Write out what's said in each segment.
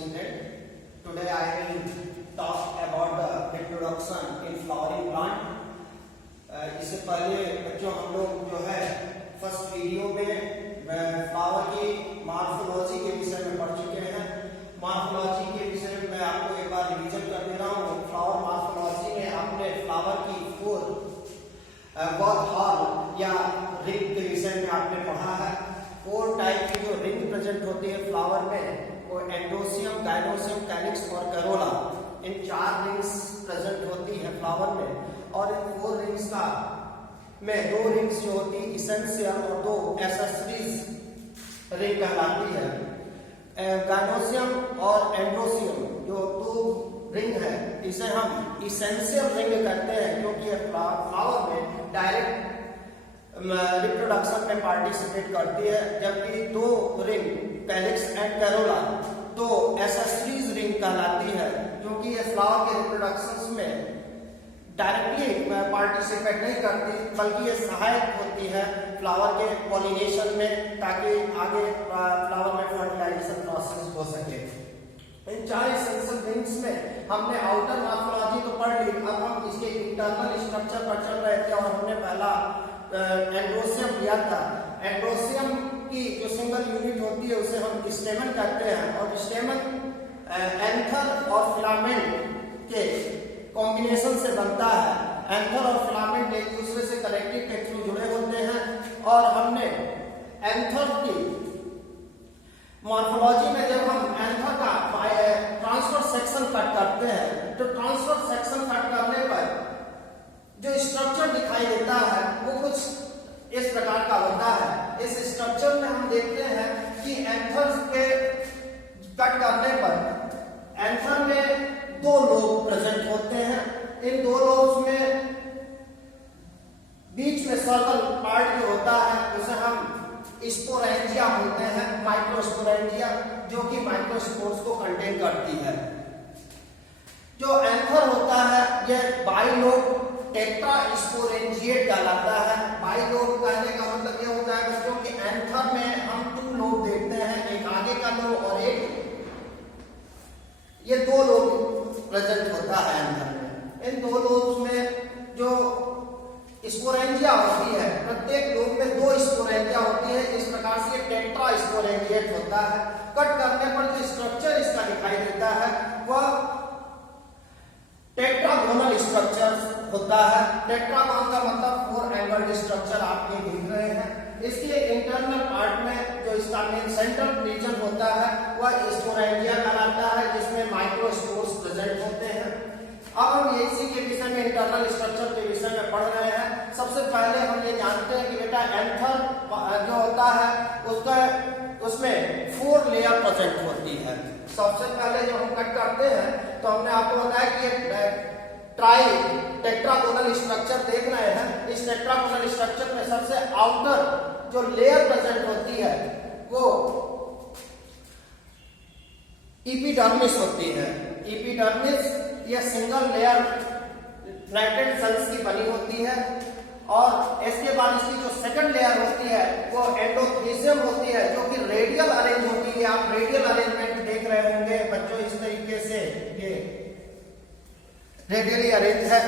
student. Today I will talk about the introduction in flowering plant. इससे पहले बच्चों हम लोग जो है फर्स्ट वीडियो में फ्लावर की मॉर्फोलॉजी के विषय में पढ़ चुके हैं। मॉर्फोलॉजी के विषय में मैं आपको एक बार रिवीजन कर दे रहा हूँ। फ्लावर मॉर्फोलॉजी में आपने फ्लावर की हॉल या रिंग के विषय में आपने पढ़ा है। 4 टाइप की जो रिंग प्रेजेंट होती है फ्लावर में, वो एंडोसियम, गाइनोसियम, कैलिक्स और करोला, इन 4 रिंग्स प्रेजेंट होती है फ्लावर में। और इन 4 रिंग्स का में 2 रिंग्स जो होती है इसेंशियल और 2 एक्सेसरीज रिंग कहलाती है। गाइनोसियम और एंडोसियम जो 2 रिंग है, इसे हम इसेंशियल रिंग कहते हैं क्योंकि फ्लावर में डायरेक्ट रिप्रोडक्शन में पार्टिसिपेट करती है। जबकि 2 रिंग कैलिक्स एंड करोला तो एक्सेसरीज रिंग कहलाती है क्योंकि ये फ्लावर के रिप्रोडक्शन में डायरेक्टली पार्टिसिपेट नहीं करती, बल्कि ये सहायक होती है फ्लावर के पॉलिनेशन में, ताकि आगे फ्लावर में फर्टिलाइजेशन प्रोसेस हो सके। इन 4 एसेंशियल रिंग्स में हमने आउटर मॉर्फोलॉजी तो पढ़ ली। अब हम इसके इंटरनल स्ट्रक्चर पर चल रहे थे और हमने पहला एंडोसियम लिया था। एंडोसियम की जो सिंगल यूनिट होती है उसे हम स्टेमन कहते हैं, और स्टेमन एंथर और फिलामेंट के कॉम्बिनेशन से बनता है। एंथर और फिलामेंट एक दूसरे से कनेक्टिव के थ्रू जुड़े होते हैं। और हमने एंथर की मॉर्फोलॉजी में जब हम एंथर का ट्रांसफर सेक्शन कट करते हैं तो ट्रांसफर सेक्शन कट करने पर जो स्ट्रक्चर दिखाई देता है वो कुछ इस प्रकार का होता है। इस स्ट्रक्चर में हम देखते हैं कि एंथर के कट करने पर एंथर में 2 लोब प्रेजेंट होते हैं। इन 2 लोब्स में बीच में सर्कल पार्ट जो होता है उसे हम स्पोरेंजिया बोलते हैं, माइक्रोस्पोरेंजिया, जो कि माइक्रोस्पोर्स को कंटेन करती है। जो एंथर होता है यह बाइलोब टेट्रा स्पोरेंजिएट कहलाता है। बाइलोब कहने का मतलब ये होता है बच्चों कि एंथर में हम 2 लोब देखते हैं, एक आगे का लोब और एक ये 2 लोब प्रेजेंट होता है एंथर में। इन 2 लोब्स में जो स्पोरेंजिया होती है, प्रत्येक लोब में 2 स्पोरेंजिया होती है। इस प्रकार से ये टेट्रा स्पोरेंजिएट होता है। कट करने पर जो स्ट्रक्चर इसका दिखाई देता है वह टेट्रागोनल स्ट्रक्चर होता है। टेट्रागोन का मतलब 4 एंगल्ड स्ट्रक्चर आप ये देख रहे हैं। इसके इंटरनल पार्ट में जो इसका मेन सेंट्रल रीजन होता है वह स्पोरेंजिया कहलाता है, जिसमें माइक्रोस्पोर्स प्रेजेंट होते हैं। अब हम इसी के विषय में इंटरनल स्ट्रक्चर के विषय में पढ़ रहे हैं। सबसे पहले हम ये जानते हैं कि बेटा एंथर जो होता है उसमें 4 लेयर प्रेजेंट होती है। सबसे पहले जब हम कट करते हैं तो हमने आपको बताया कि टेट्रागोनल स्ट्रक्चर देख रहे हैं। इस टेट्रागोनल स्ट्रक्चर में सबसे आउटर जो लेयर प्रेजेंट होती है वो एपिडर्मिस होती है। एपिडर्मिस यह सिंगल लेयर फ्लैटेड सेल्स की बनी होती है। और इसके बाद इसकी जो सेकंड लेयर होती है वो एंडोथीसियम होती है, जो कि रेडियल अरेंज होती है। आप रेडियल अरेंजमेंट देख रहे होंगे बच्चों, इस तरीके से ये रेडियली अरेंज है।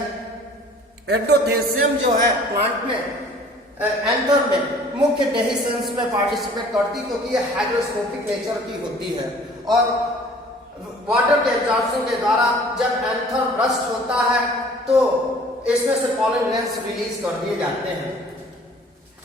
एंडोथीसियम जो है प्लांट में एंथर में मुख्य डेहिसेंस में पार्टिसिपेट करती, क्योंकि ये हाइग्रोस्कोपिक नेचर की होती है। और वाटर के एब्जॉर्प्शन के द्वारा जब एंथर ब्रस्ट होता है तो इसमें से पॉलन ग्रेन्स रिलीज कर दिए जाते हैं।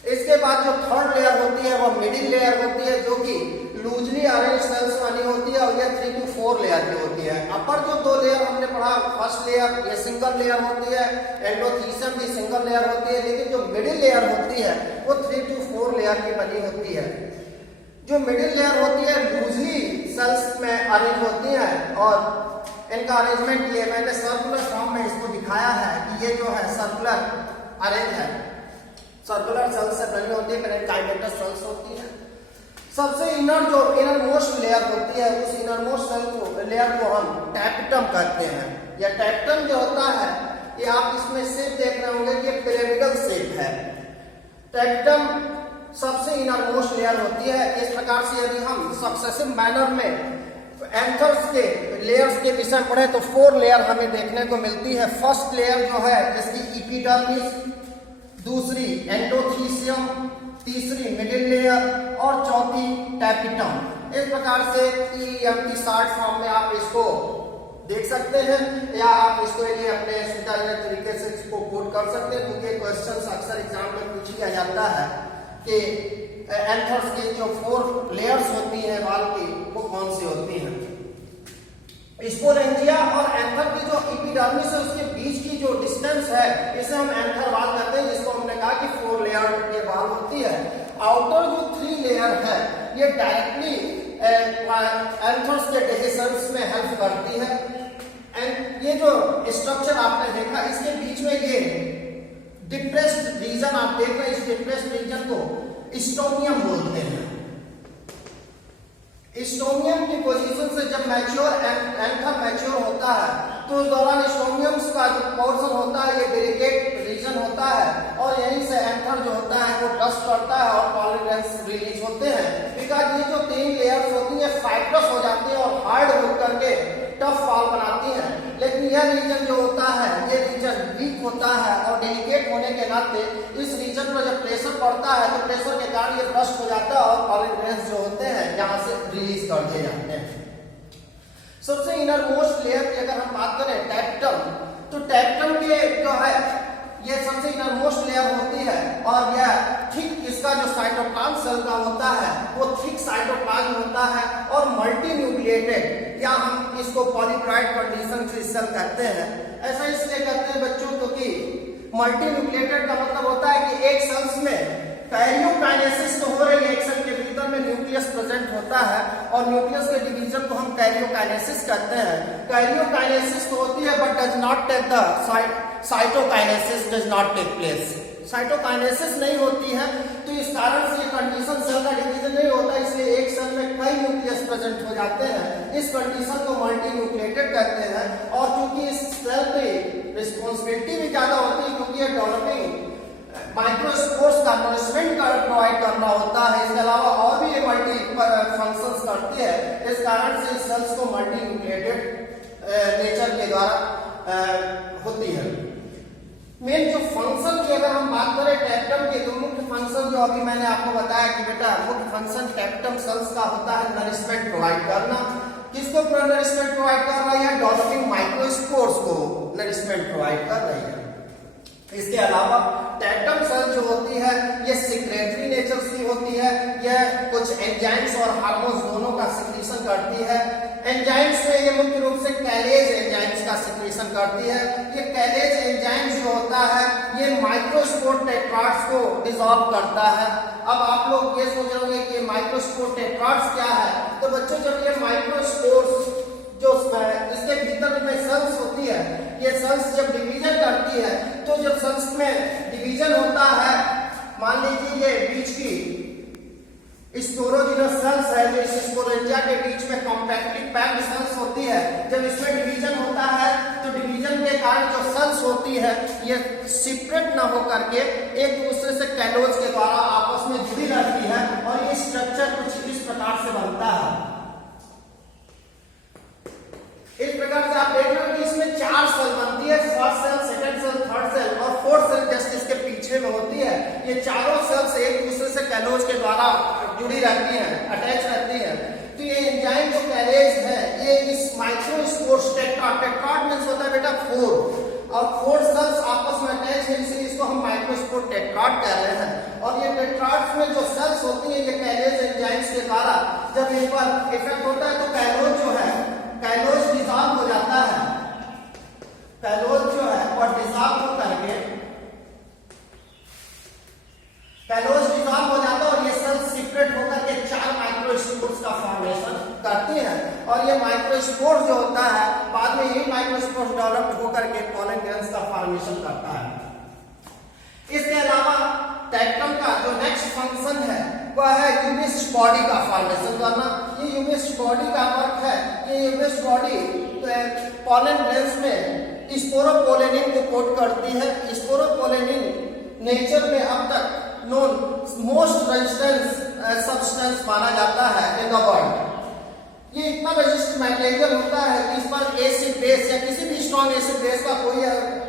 इसके बाद जो थर्ड लेयर होती है वह मिडिल लेयर होती है, जो कि लूजली अरेंज सेल्स वाली होती है, और यह 3 to 4 लेयर की होती है। अपर जो 2 लेयर हमने पढ़ा, फर्स्ट लेयर ये सिंगल लेयर होती है, एंडोथीसियम भी सिंगल लेयर होती है, लेकिन जो मिडिल लेयर होती है वो 3 to 4 लेयर की बनी होती है। जो मिडिल लेयर होती है लूजली सेल्स में अरेंज होती है, और इनका अरेंजमेंट ये मैंने सर्कुलर फॉर्म में इसको दिखाया है कि ये जो है सर्कुलर अरेंज है। सर्कुलर सेल्स से बनी होती है, पेरेन्काइमेटस सेल्स होती है। सबसे इनर मोस्ट लेयर होती है, उस इनर मोस्ट लेयर को हम टैप्टम कहते हैं। यह टैप्टम जो होता है ये आप इसमें शेप देख रहे होंगे कि पिरामिडल शेप है। टैप्टम सबसे इनर मोस्ट लेयर होती है। इस प्रकार से यदि हम सक्सेसिव मैनर में एंथर्स के लेयर्स के विषय में पढ़े तो 4 लेयर हमें देखने को मिलती है। फर्स्ट लेयर जो है जिसकी एपिडर्मिस, दूसरी एंडोथीसियम, तीसरी मिडिल लेयर और चौथी टैपिटम। इस प्रकार से EMT शॉर्ट फॉर्म में आप इसको देख सकते हैं या आप इसको लिए अपने सुविधाजनक तरीके से इसको कोड कर सकते हैं, क्योंकि क्वेश्चन अक्सर एग्जाम में पूछ लिया जाता है कि एंथर्स की जो 4 लेयर्स होती हैं बाल की वो कौन सी होती हैं। स्पोरेंजिया और एंथर की जो एपिडर्मिस है उसके बीच की जो डिस्टेंस है इसे हम एंथर वाल कहते हैं, जिसको हमने कहा कि 4 लेयर के बाल होती है। आउटर जो 3 लेयर है ये डायरेक्टली एंथर्स के डिविजन्स में हेल्प करती है। एंड ये जो स्ट्रक्चर आपने देखा इसके बीच में ये डिप्रेस्ड रीजन आप देख रहे हैं, इस डिप्रेस्ड रीजन को स्टोमियम बोलते हैं। स्टोमियम की पोजीशन से जब मैच्योर एंथर मैच्योर होता है तो उस दौरान स्टोमियम्स का जो पोर्शन होता है ये डेलिकेट रीजन होता है और यहीं से एंथर जो होता है वो रस्ट करता है और पॉलन ग्रेन्स रिलीज होते हैं। बिकॉज ये जो 3 लेयर्स होती है फाइब्रस हो जाती है और हार्ड होकर के टफ वॉल बनाती है, लेकिन यह रीजन जो होता है ये रीजन वीक होता है और डेलिकेट होने के नाते इस रीजन पर जब प्रेशर पड़ता है तो प्रेशर के कारण ये बस्ट हो जाता है और पॉलन ग्रेन्स जो होते हैं यहाँ से रिलीज कर दिए जाते हैं। सबसे इनर मोस्ट लेयर की अगर हम बात करें टैप्टम, तो टैप्टम के जो है ये सबसे इनर मोस्ट लेयर होती है और यह ठीक इसका जो साइटोप्लाज्म सेल का होता है वो थिक साइटोप्लाज्म होता है और मल्टी न्यूक्लिएटेड या हम इसको पॉलीप्लॉइड कंडीशन से सेल कहते हैं। ऐसा इसलिए कहते हैं बच्चों क्योंकि मल्टी न्यूक्लिएटेड का मतलब होता है कि एक सेल्स में कैरियोकाइनेसिस तो हो रही है, एक सेल के भीतर में न्यूक्लियस प्रेजेंट होता है और न्यूक्लियस के डिवीजन को हम कैरियोकाइनेसिस कहते हैं। कैरियोकाइनेसिस तो होती है but does not take the cytokinesis does not take place. Cytokinesis नहीं होती है तो इस कारण से ये कंडीशन सेल का डिवीजन नहीं होता, इसलिए एक सेल में कई न्यूक्लियस प्रेजेंट हो जाते हैं। इस कंडीशन को मल्टी न्यूक्लिएटेड कहते हैं और क्योंकि इस सेल पे रिस्पॉन्सिबिलिटी भी ज्यादा होती है क्योंकि ये डेवलपिंग माइक्रोस्पोर्स का नरिशमेंट प्रोवाइड करना होता है, इसके अलावा और भी ये मल्टी फंक्शंस करती है। इस कारण से सेल्स को मल्टी न्यूक्लिएटेड नेचर के द्वारा होती है। मेन जो फंक्शन की अगर हम बात करें टैप्टम के तो मुख्य फंक्शन जो अभी मैंने आपको बताया कि बेटा मुख्य फंक्शन टैप्टम सेल्स का होता है नरिशमेंट प्रोवाइड करना। किसको नरिशमेंट प्रोवाइड कर रहा है? डेवलपिंग माइक्रोस्पोर्स को नरिशमेंट प्रोवाइड कर रही है। इसके अलावा टैप्टम सेल जो होती है ये सिक्रेटरी नेचर की होती है, यह कुछ एंजाइम्स और हार्मोन्स दोनों का सिक्रीशन करती है। एंजाइम्स में ये मुख्य रूप से कैलेज एंजाइम्स का सिक्रीशन करती है। ये कैलेज एंजाइम्स जो होता है ये माइक्रोस्पोर टेट्राड्स को डिसॉल्व करता है। अब आप लोग ये सोच रहे होंगे कि माइक्रोस्पोर टेट्राड्स क्या है, तो बच्चों जब ये माइक्रोस्पोर्स जो इसके भीतर में सेल्स होती है ये सेल्स जब डिवीजन करती है तो जब सेल्स में डिवीजन होता है, मान लीजिए ये बीच की स्पोरोजिनस सेल्स है जो इस स्पोरेंजिया के बीच में कॉम्पैक्टली पैक्ड सेल्स होती है, जब इसमें डिवीजन होता है तो डिवीजन के कारण जो सेल्स होती है ये सेपरेट ना हो करके एक दूसरे से कैलोज के द्वारा आपस में जुड़ी रहती है और ये स्ट्रक्चर कुछ इस प्रकार से बनता है। इस प्रकार से आप देख रहे हो कि इसमें 4 सेल बनती है, first cell, second cell, third cell और फोर्थ सेल जस्ट इसके पीछे में होती है। ये चारों सेल्स एक दूसरे से कैलोज के द्वारा जुड़ी रहती हैं, अटैच रहती है। तो ये एंजाइम जो कैलेज है ये इस माइक्रोस्पोर्स टेट्राड मींस होता है बेटा 4 और 4 सेल्स आपस में अटैच है, इसलिए इसको हम माइक्रोस्पोर टेट्राड कह रहे हैं। और ये टेट्राड्स में जो सेल्स होती है ये कैलेज एंजाइम्स के द्वारा जब इन पर इफेक्ट होता है तो कैलोज जो है कैलोज डिसॉल्व हो जाता है। कैलोज जो है और डिसॉल्व हो करके कैलोज डिसॉल्व हो जाता है और ये सेल्स सेपरेट होकर के 4 माइक्रोस्पोर्स का फॉर्मेशन करती है और ये माइक्रोस्पोर जो होता है बाद में यही माइक्रोस्पोर्स डेवलप होकर के पॉलन ग्रेन्स का फॉर्मेशन करता है। इसके अलावा टैप्टम का जो नेक्स्ट फंक्शन है वह है यूनिस्ट बॉडी का फॉर्मेशन करना। ये यूनिस्ट बॉडी का वर्क है, ये यूनिस्ट बॉडी पॉलन ग्रेन्स में स्पोरोपोलेनिन को कोड करती है। स्पोरोपोलेनिन नेचर में अब तक नोन मोस्ट रेजिस्टेंस सब्सटेंस माना जाता है इन द वर्ल्ड। ये इतना रेजिस्ट नेग्लिजिबल होता है कि इस पर एसिड बेस या किसी भी स्ट्रॉन्ग एसिड बेस का कोई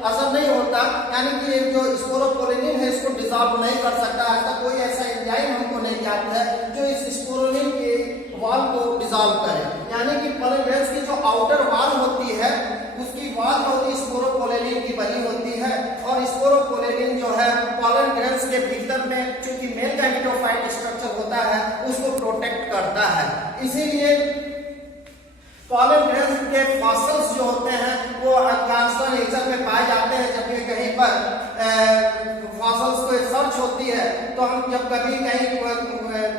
असर नहीं होता, यानी कि जो स्पोरोपोलिनिन है इसको डिसॉल्व नहीं कर सकता। ऐसा कोई ऐसा एंजाइम हमको नहीं ज्ञात है जो इस स्पोरोलिन के वॉल को डिसॉल्व करे, यानी कि पॉलन ग्रेन्स की जो आउटर वॉल होती है उसकी वॉल होती है स्पोरोपोलिनिन की बनी होती है, और स्पोरोपोलिनिन जो है पॉलन ग्रेन्स के भीतर में चूंकि मेल गैमेटोफाइट स्ट्रक्चर होता है उसको प्रोटेक्ट करता है। इसीलिए पॉलन ग्रेन्स के फॉसिल्स जो होते हैं वो अफगानिस्तान नेचर में पाए जाते हैं। जब ये कहीं पर फॉसिल्स को सर्च होती है तो हम जब कभी कहीं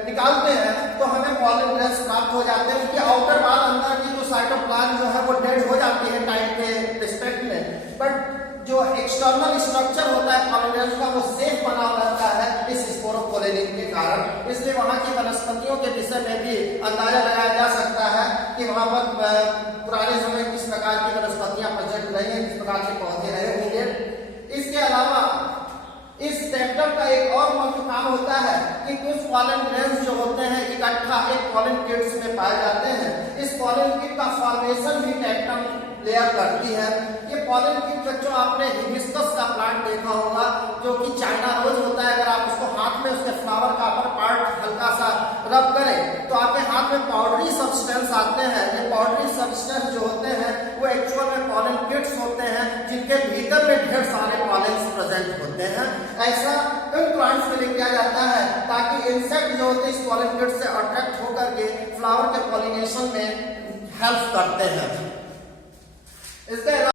निकालते हैं तो हमें पॉलन ग्रेन्स प्राप्त हो जाते हैं। उनके आउटर वॉल अंदर की जो साइटोप्लाज्म जो है वो डेड हो जाती है टाइम के रिस्पेक्ट में, बट जो एक्सटर्नल स्ट्रक्चर होता है पॉलन ग्रेन्स का वो सेफ बना रहता है इस स्पोरोपोलिनिन के कारण। इसलिए वहां की वनस्पतियों के विषय में भी अंदाजा लगाया जा सकता है कि वहां पर पुराने समय किस प्रकार की वनस्पतियां प्रेजेंट रही हैं, किस प्रकार के पौधे रहे होंगे। इसके अलावा इस टेंटम का एक और मुख्य काम होता है कि कुछ पॉलन ग्रेन्स जो होते हैं इकट्ठा एक पॉलन किट्स में पाए जाते हैं। इस पॉलन किट का फॉर्मेशन भी टेंटम लेयर करती है। ये पॉलन किट बच्चों आपने हिबिस्कस का प्लांट देखा होगा जो कि चाइना रोज होता है, अगर आप उसको हाथ में उसके फ्लावर का अपर पार्ट हल्का सा रब करें तो आपके हाथ में पाउडरी सब्सटेंस आते हैं। ये पाउडरी सब्सटेंस जो होते हैं वो एक्चुअल में पॉलन किट्स होते हैं जिनके भीतर में ढेर सारे पॉलेन्स प्रेजेंट होते हैं। ऐसा इन प्लांट्स में लिया जाता है ताकि इंसेक्ट जो होते हैं इस पॉलन किट से अट्रैक्ट होकर के फ्लावर के पॉलिनेशन में हेल्प करते हैं। इसके